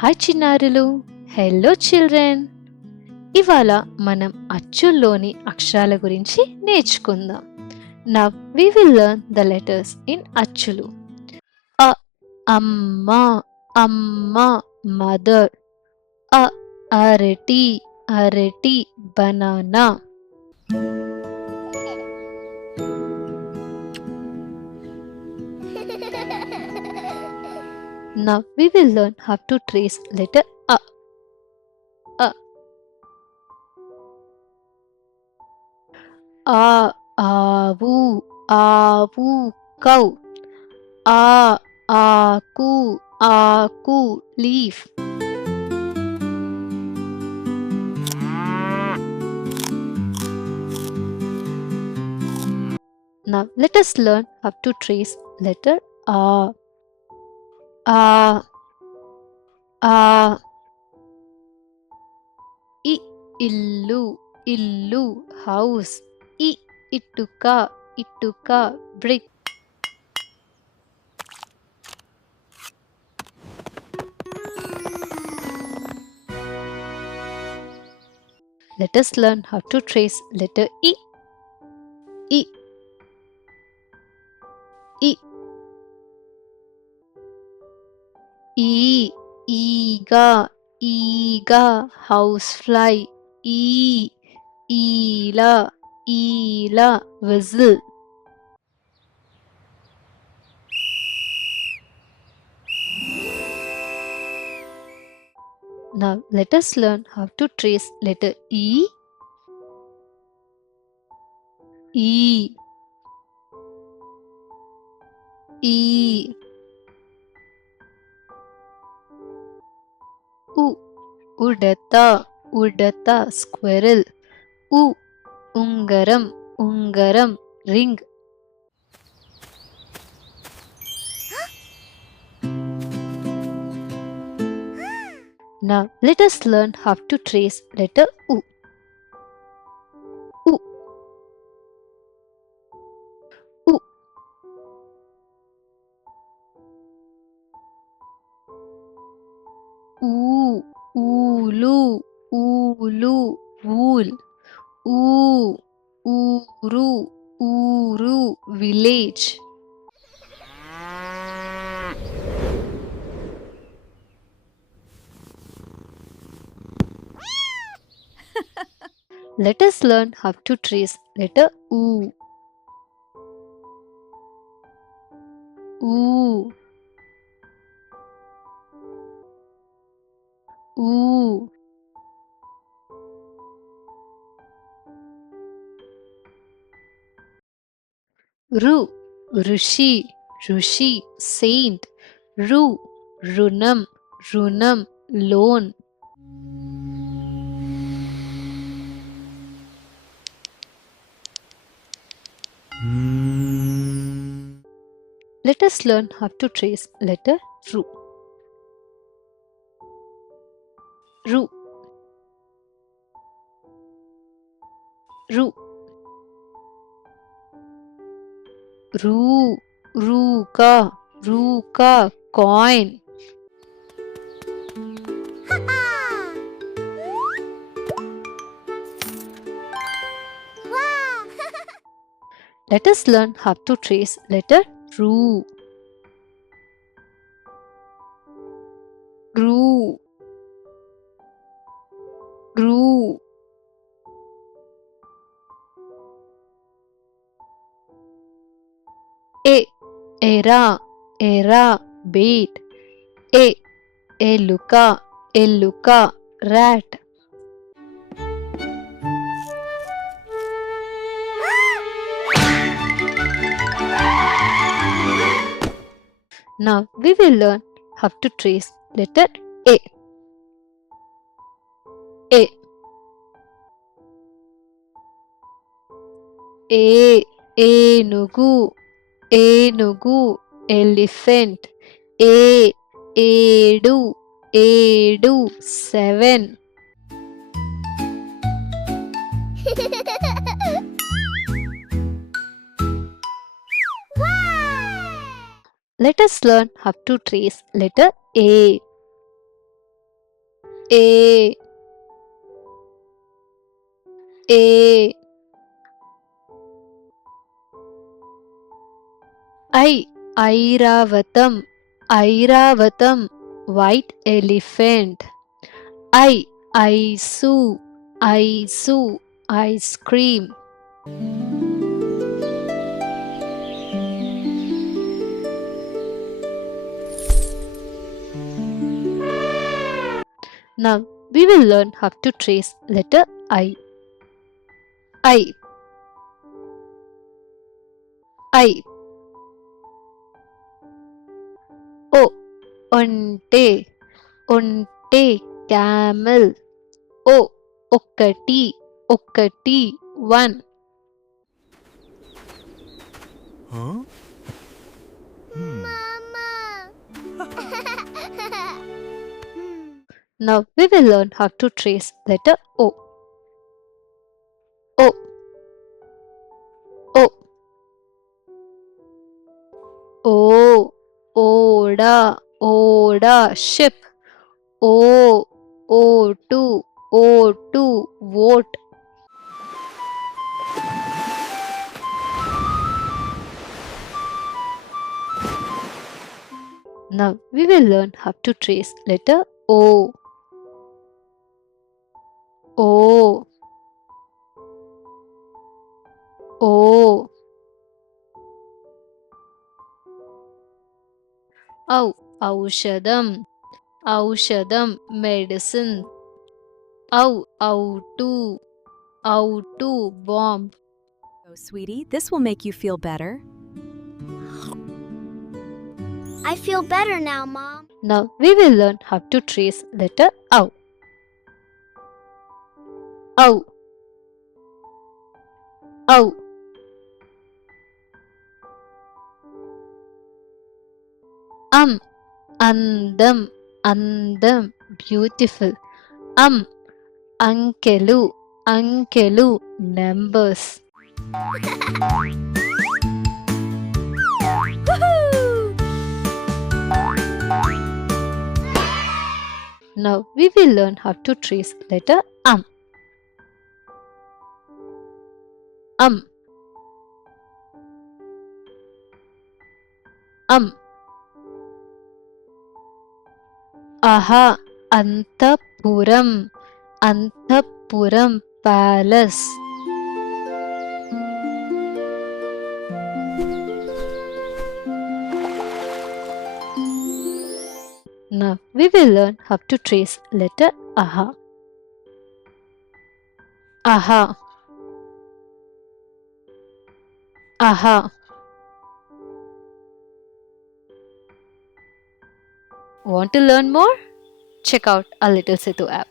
Hi చిన్నారులు, hello children. ఇవాళ మనం అచ్చుల్లోని అక్షరాల గురించి నేర్చుకుందాం. Now we will learn the letters in అచ్చులు. అ అమ్మ, అమ్మ, మదర్. అ అరటి, అరటి, banana. Now we will learn how to trace letter A. A. ఆవు, ఆవు, కౌ. ఆకు, ఆకు, leaf. Now let us learn how to trace letter A. A, A. I, illu, illu, house. I, ఇటుక, ఇటుక, brick. Let us learn how to trace letter E. E, E. ఈగ, ఈగ, housefly. ఈల, ఈల, whistle. Now let us learn how to trace letter E. E, E. ఉడత, ఉడత, squirrel. ఉంగరం, ఉంగరం, ring. Now let us learn how to trace letter U. U, U. Wool, wool, wool. ఊరు, ఊరు, village. Let us learn how to trace letter U. U, U. రు, ఋషి, ఋషి, saint. రుణం, రుణం, loan. Let us learn how to trace letter Ru. Ru, Ru. రూక, రూక, coin. Let us learn how to trace letter Ru. Ru, Ru. ఎరా, ఎరా, bait. ఎలుక, ఎలుక, rat. Now we will learn how to trace letter A. A. ఏనుగు, ఏనుగు, elephant. ఏడు, ఏడు, 7. Let us learn how to trace letter A. A. A. Airavatam. Airavatam. White elephant. Isu. Isu. Ice cream. Now we will learn how to trace letter I. I. I. O. Onte. Onte. Camel. O. Okati. Okati. One. Huh? Mama. Now we will learn how to trace letter O. O. O. O. Oda. Oda. Ship. O. O2. O2. Vote. Now we will learn how to trace letter O. O. O. Au. Aushadam. Aushadam. Medicine. Autu. Autu. Bomb. So, sweetie, this will make you feel better. I feel better now, Mom. Now we will learn how to trace letter Au. Au. Au. Andam. Andam. Beautiful. Ankelu. Ankelu. Numbers. Now we will learn how to trace letter Um. Aha. Antapuram. Antapuram Palace. Now we will learn how to trace letter Aha. Aha. Aha. Want to learn more? Check out our LittleSetu app.